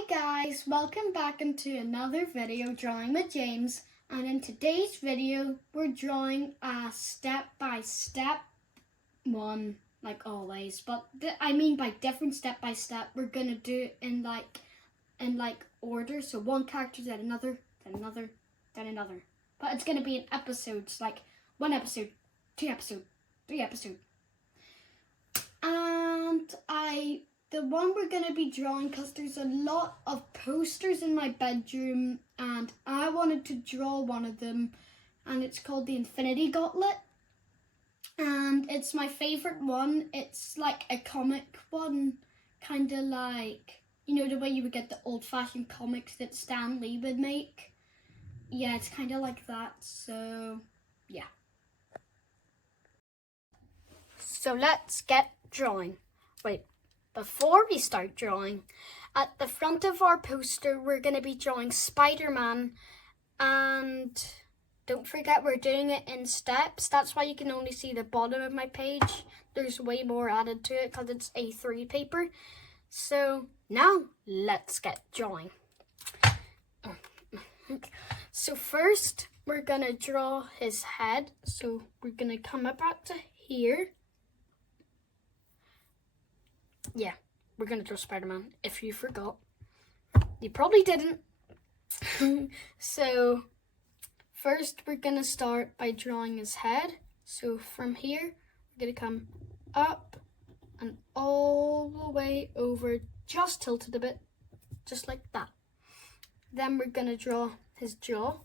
Hi guys, welcome back into another video drawing with James, and in today's video we're drawing a step-by-step one, like always, but I mean by different step-by-step. We're gonna do it in order, so one character, then another, then another, then another, but it's gonna be in episodes, like 1 episode, 2 episode, 3 episode. And the one we're going to be drawing, because there's a lot of posters in my bedroom and I wanted to draw one of them, and it's called the Infinity Gauntlet, and it's my favourite one. It's like a comic one, kind of like, you know, the way you would get the old-fashioned comics that Stan Lee would make. Yeah, it's kind of like that, so yeah. So let's get drawing. Wait. Before we start drawing, at the front of our poster, we're going to be drawing Spider-Man, and don't forget we're doing it in steps. That's why you can only see the bottom of my page. There's way more added to it because it's A3 paper. So now let's get drawing. So first we're going to draw his head. So we're going to come up to here. Yeah, we're going to draw Spider-Man, if you forgot. You probably didn't. So, first we're going to start by drawing his head. So from here, we're going to come up and all the way over, just tilted a bit, just like that. Then we're going to draw his jaw.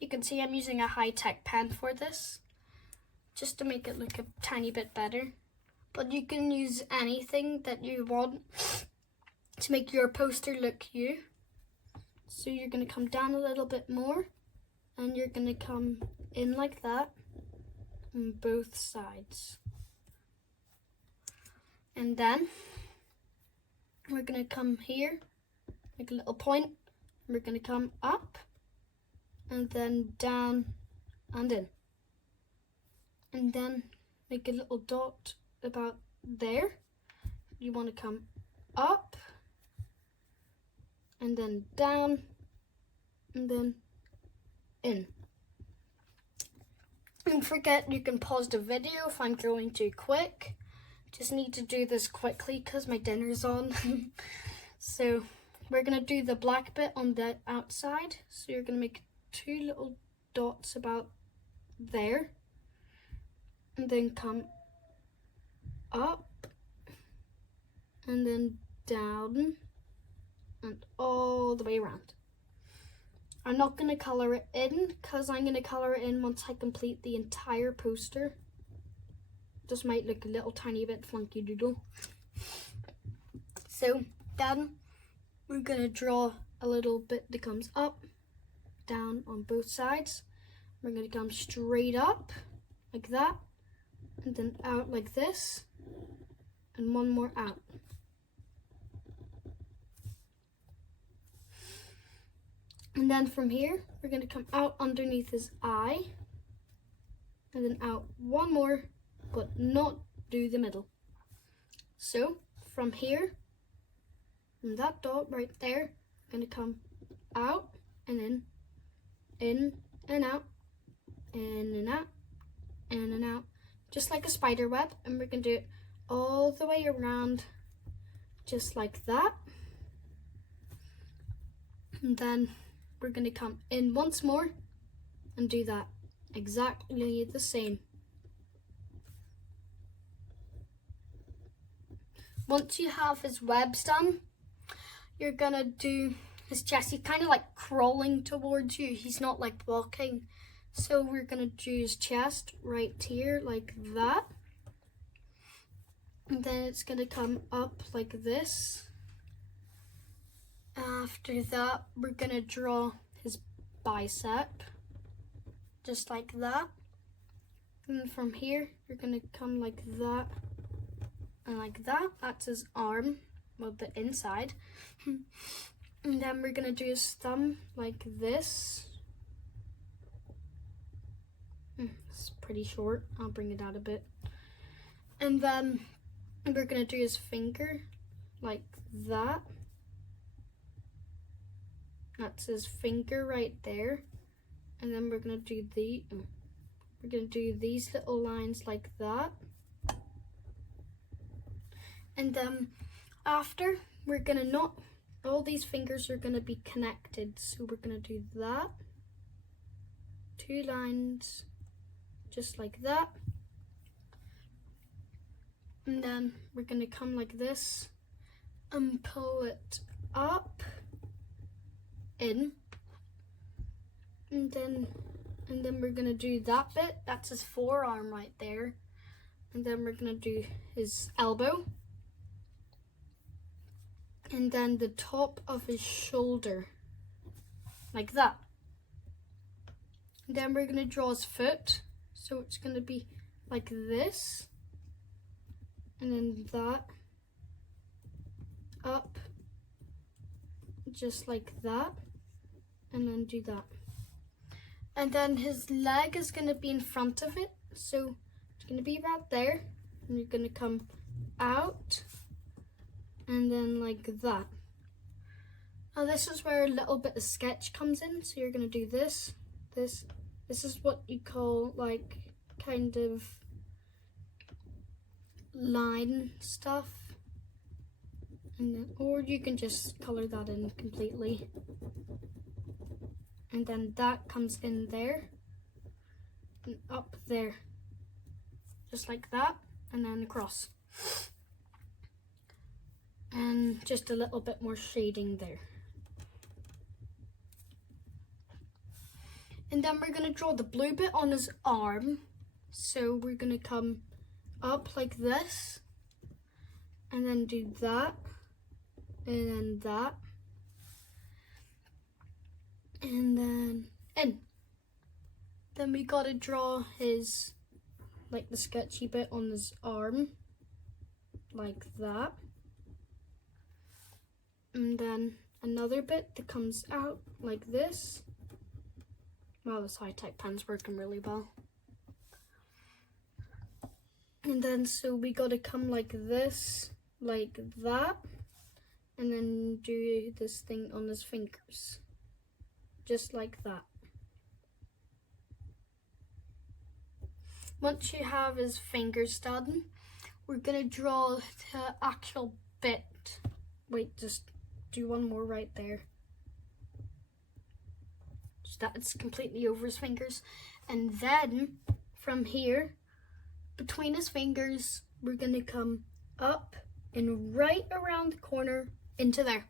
You can see I'm using a high-tech pen for this, just to make it look a tiny bit better. But you can use anything that you want to make your poster look you. So you're going to come down a little bit more, and you're going to come in like that on both sides. And then we're going to come here, make a little point, and we're going to come up and then down and in. And then make a little dot about there. You want to come up and then down and then in. Don't forget, you can pause the video if I'm going too quick. Just need to do this quickly because my dinner's on. So we're going to do the black bit on the outside. So you're going to make 2 little dots about there and then come up and then down and all the way around. I'm not going to colour it in because I'm going to colour it in once I complete the entire poster. This might look a little tiny bit funky doodle. So then we're going to draw a little bit that comes up, down on both sides. We're going to come straight up like that and then out like this. And one more out. And then from here, we're going to come out underneath his eye. And then out one more, but not do the middle. So from here, from that dot right there, we're going to come out and in and out, in and out, in and out. Just like a spider web. And we're going to do it all the way around, just like that. And then we're going to come in once more and do that exactly the same. Once you have his webs done, you're going to do his chest. He's kind of like crawling towards you. He's not like walking. So we're going to do his chest right here like that. And then it's going to come up like this. After that, we're going to draw his bicep, just like that. And from here, you're going to come like that and like that. That's his arm, well, the inside. And then we're going to do his thumb like this. It's pretty short. I'll bring it out a bit. And then we're going to do his finger like that. That's his finger right there. And then we're gonna do these little lines like that. And then after, we're gonna not, all these fingers are gonna be connected. So we're gonna do that. 2 lines, just like that. And then we're gonna come like this and pull it up, in. And then we're gonna do that bit. That's his forearm right there. And then we're gonna do his elbow. And then the top of his shoulder, like that. And then we're gonna draw his foot. So it's gonna be like this. And then that. Up. Just like that. And then do that. And then his leg is going to be in front of it. So it's going to be right there. And you're going to come out. And then like that. Now this is where a little bit of sketch comes in. So you're going to do this. This is what you call like kind of line stuff. And then, or you can just color that in completely. And then that comes in there and up there, just like that, and then across. And just a little bit more shading there. And then we're gonna draw the blue bit on his arm. So we're gonna come up like this, and then do that, and then that. And then in. Then we gotta draw his, like the sketchy bit on his arm, like that. And then another bit that comes out like this. Wow, this high-tech pen's working really well. And then so we gotta come like this, like that, and then do this thing on his fingers. Just like that. Once you have his fingers done, we're gonna draw the actual bit. Wait, just do one more right there. Just that it's completely over his fingers. And then from here, between his fingers, we're gonna come up and right around the corner into there.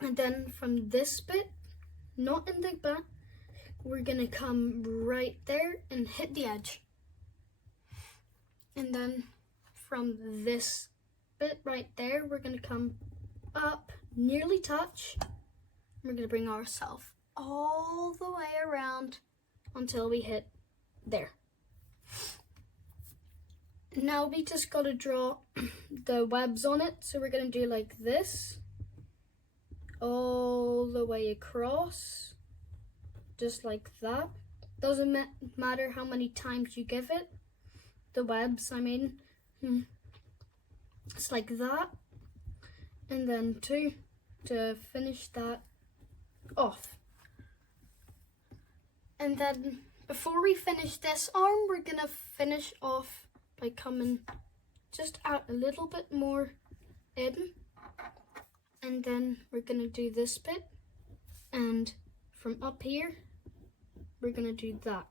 And then from this bit, not in the back, we're gonna come right there and hit the edge. And then from this bit right there, we're gonna come up, nearly touch. We're gonna bring ourselves all the way around until we hit there. Now we just gotta draw the webs on it. So we're gonna do like this, all the way across, just like that. Doesn't matter how many times you give it, the webs, I mean. It's like that. And then 2 to finish that off. And then before we finish this arm, we're gonna finish off by coming just out a little bit more in. And then we're gonna do this bit, and from up here, we're gonna do that.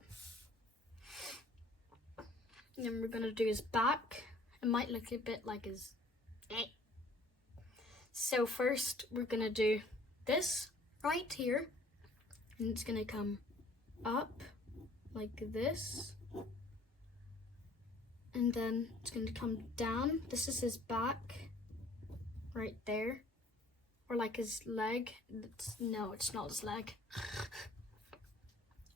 And then we're gonna do his back. It might look a bit like his So first, we're gonna do this right here, and it's gonna come up like this. And then it's going to come down. This is his back, right there. Or like his leg. No, it's not his leg.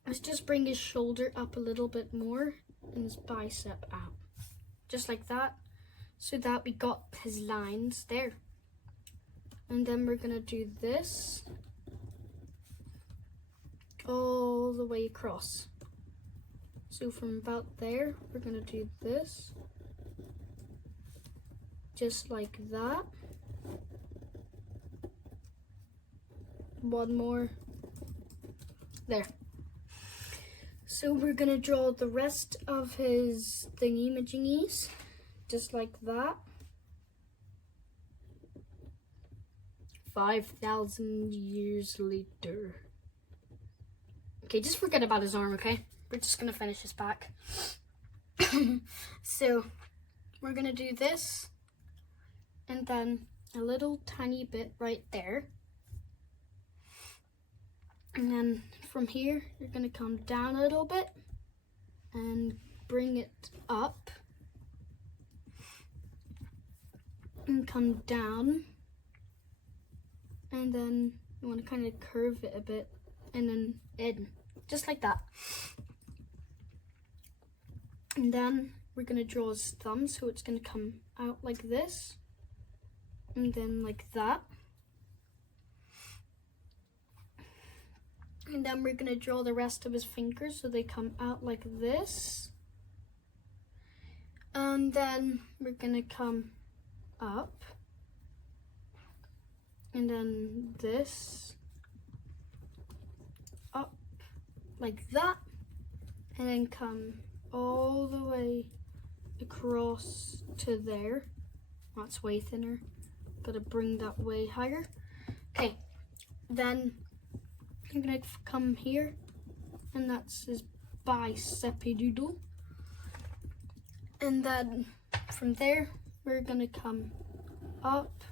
Let's just bring his shoulder up a little bit more and his bicep out. Just like that. So that we got his lines there. And then we're going to do this all the way across. So from about there, we're gonna do this, just like that. one more. There. So we're gonna draw the rest of his thingy-majingies, just like that. 5,000 years later. Okay, just forget about his arm, okay? We're just gonna finish his back. So we're gonna do this, and then a little tiny bit right there. And then from here, you're gonna come down a little bit and bring it up. And come down. And then you wanna kind of curve it a bit and then in, just like that. And then we're gonna draw his thumb, so it's gonna come out like this. And then like that. And then we're gonna draw the rest of his fingers so they come out like this. And then we're gonna come up. And then this. Up like that. And then come all the way across to there. That's way thinner. Gotta bring that way higher. Okay, then I'm gonna come here, and that's his bicep doodle. And then from there, we're gonna come up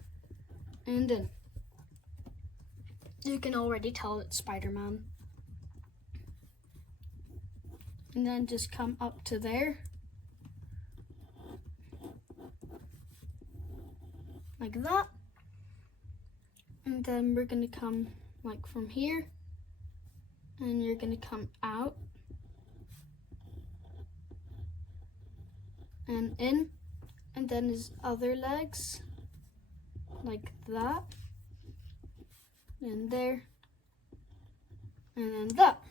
and in. You can already tell it's Spider-Man. And then just come up to there. Like that. And then we're gonna come like from here. And you're gonna come out. And in. And then his other legs. Like that. And there. And then that.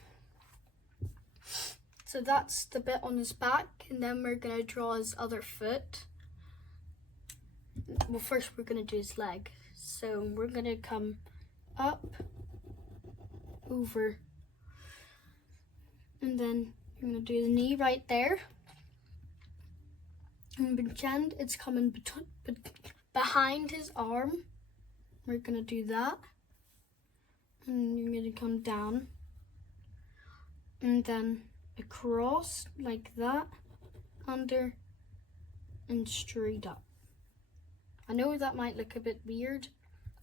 So that's the bit on his back, and then we're gonna draw his other foot. Well, first we're gonna do his leg. So we're gonna come up, over, and then you're gonna do the knee right there. And pretend it's coming behind his arm. We're gonna do that. And you're gonna come down. And then across like that, under, and straight up. I know that might look a bit weird.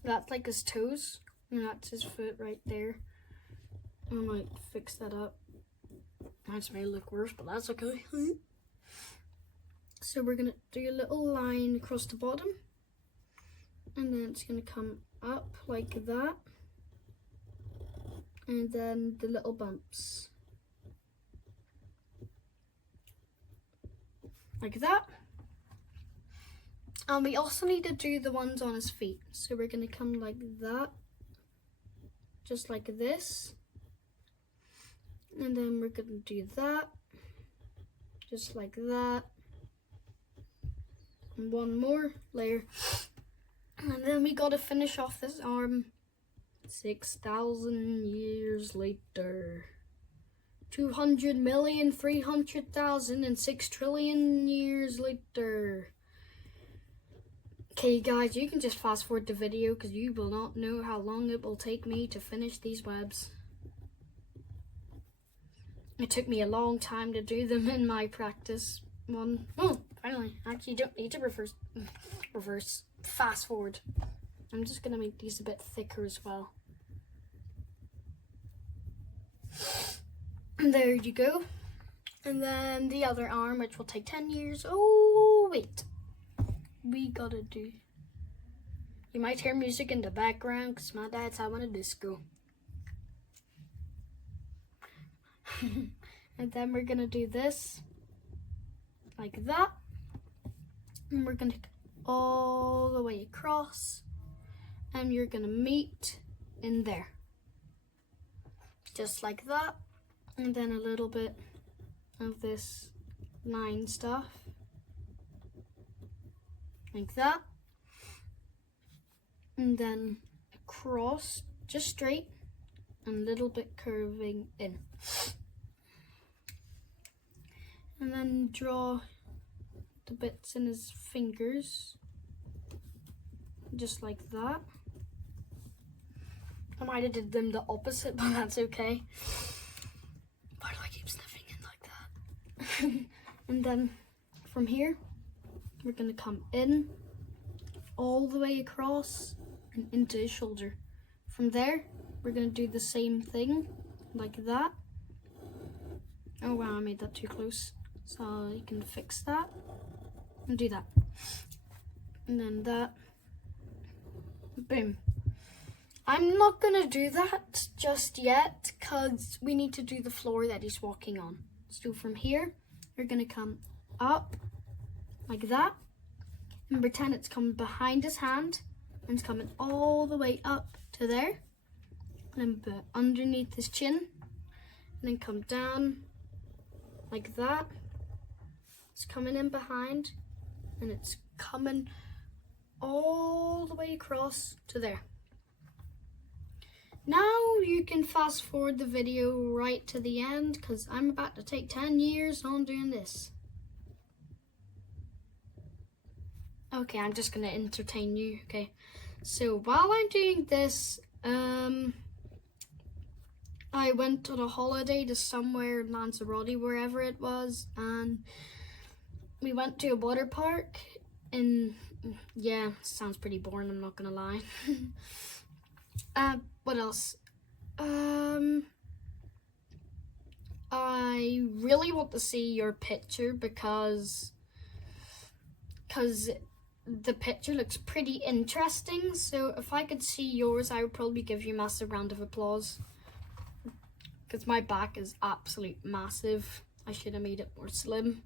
That's like his toes, and that's his foot right there. I might fix that up. That may look worse, but that's okay. So we're gonna do a little line across the bottom, and then it's gonna come up like that, and then the little bumps. Like that. And we also need to do the ones on his feet. So we're gonna come like that, just like this. And then we're gonna do that, just like that. And one more layer. And then we gotta finish off this arm 6,000 years later. 200,300,006 trillion years later. Okay guys, you can just fast forward the video because you will not know how long it will take me to finish these webs. It took me a long time to do them in my practice one. Oh, finally, actually don't need to reverse, fast forward. I'm just gonna make these a bit thicker as well. There you go. And then the other arm, which will take 10 years. Oh, wait. We gotta do. You might hear music in the background because my dad's having a disco. And then we're gonna do this. Like that. And we're gonna go all the way across. And you're gonna meet in there. Just like that. And then a little bit of this line stuff. Like that. And then across just straight and a little bit curving in. And then draw the bits in his fingers, just like that. I might have did them the opposite, but that's okay. Why do I keep sniffing in like that? And then from here, we're gonna come in, all the way across and into his shoulder. From there, we're gonna do the same thing, like that. Oh wow, I made that too close. So you can fix that and do that. And then that, boom. I'm not gonna do that just yet because we need to do the floor that he's walking on. So from here, we're gonna come up like that and pretend it's coming behind his hand and it's coming all the way up to there. And then put underneath his chin and then come down like that. It's coming in behind and it's coming all the way across to there. Now you can fast forward the video right to the end because I'm about to take 10 years on doing this. Okay, I'm just gonna entertain you. Okay, so while I'm doing this, I went on a holiday to somewhere in Lanzarote, wherever it was, and we went to a water park. And yeah, sounds pretty boring, I'm not gonna lie. What else? I really want to see your picture because the picture looks pretty interesting. So if I could see yours, I would probably give you a massive round of applause. Because my back is absolute massive. I should have made it more slim.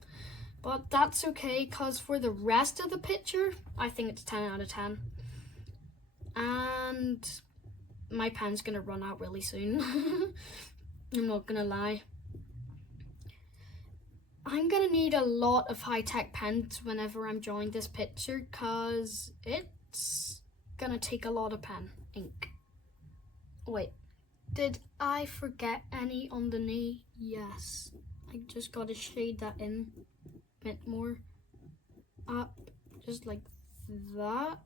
But that's okay, because for the rest of the picture, I think it's 10 out of 10. And my pen's going to run out really soon. I'm not going to lie. I'm going to need a lot of high-tech pens whenever I'm drawing this picture, because it's going to take a lot of pen ink. Wait, did I forget any on the knee? Yes. I just got to shade that in a bit more. Up, just like that.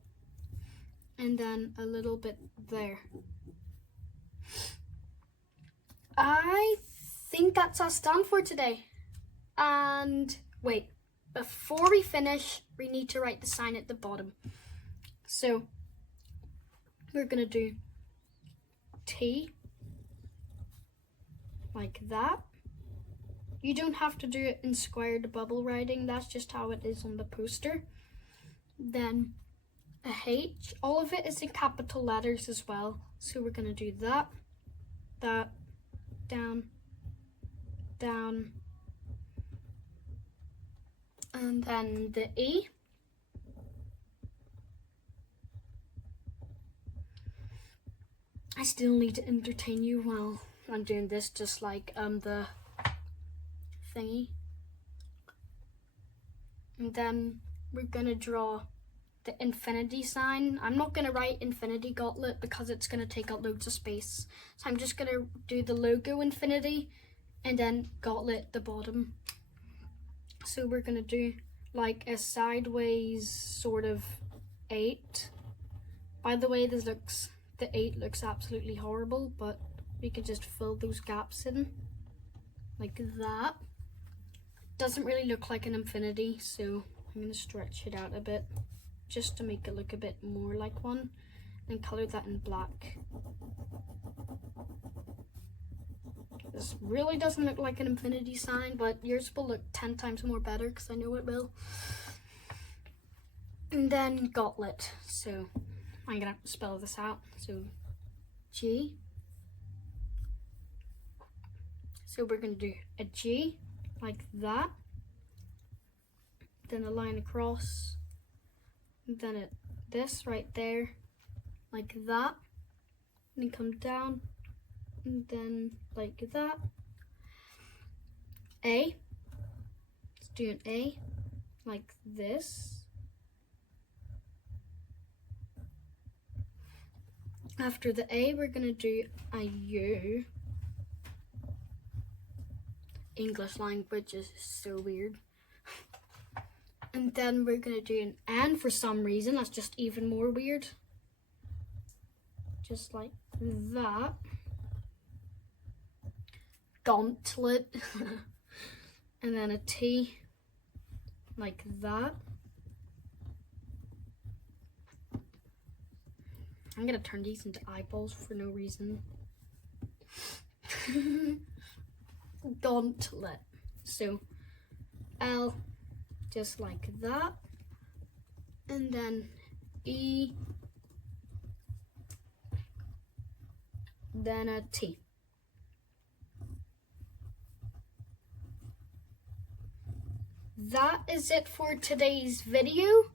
And then a little bit there. I think that's us done for today. And wait, before we finish, we need to write the sign at the bottom. So we're gonna do T like that. You don't have to do it in squared bubble writing, that's just how it is on the poster. Then a H, all of it is in capital letters as well. So we're gonna do that, down, down, and then the E. I still need to entertain you while I'm doing this, just like the thingy. And then we're gonna draw the infinity sign. I'm not gonna write Infinity Gauntlet because it's gonna take up loads of space. So I'm just gonna do the logo infinity and then Gauntlet at the bottom. So we're gonna do like a sideways sort of 8. By the way, the 8 looks absolutely horrible, but we can just fill those gaps in like that. Doesn't really look like an infinity, so I'm gonna stretch it out a bit just to make it look a bit more like one, and color that in black. This really doesn't look like an infinity sign, but yours will look 10 times more better because I know it will. And then gauntlet. So I'm gonna have to spell this out. So G. So we're gonna do a G like that. Then a line across. And then this right there, like that. And then come down. And then like that. A. Let's do an A like this. After the A, we're gonna do a U. English language is so weird. And then we're gonna do an N for some reason. That's just even more weird. Just like that. Gauntlet. And then a T like that. I'm gonna turn these into eyeballs for no reason. Gauntlet. So L just like that. And then E. Then a T. That is it for today's video.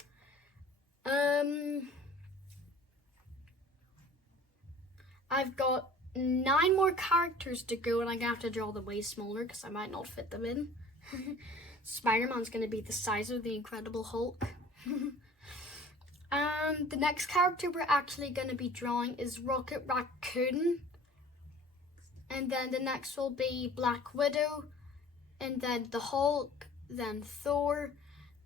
I've got 9 more characters to go, and I'm gonna have to draw them way smaller because I might not fit them in. Spider-Man's gonna be the size of the Incredible Hulk. And the next character we're actually gonna be drawing is Rocket Raccoon. And then the next will be Black Widow, and then the Hulk, then Thor,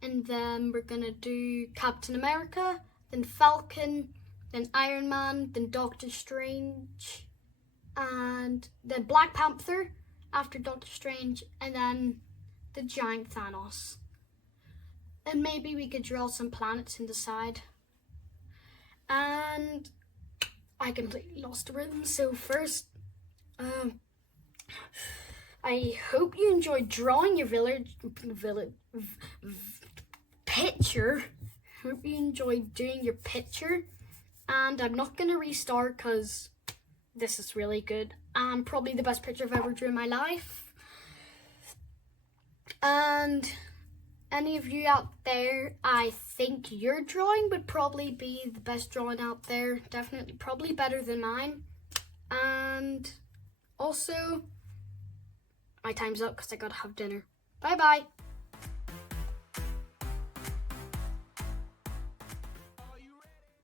and then we're gonna do Captain America, then Falcon, then Iron Man, then Doctor Strange, and then Black Panther after Doctor Strange, and then the giant Thanos. And maybe we could draw some planets and decide. And I completely lost the rhythm. So first, I hope you enjoyed drawing your picture. Hope you enjoyed doing your picture. And I'm not going to restart because this is really good. And probably the best picture I've ever drawn in my life. And any of you out there, I think your drawing would probably be the best drawing out there. Definitely, probably better than mine. And also, my time's up because I gotta have dinner. Bye bye.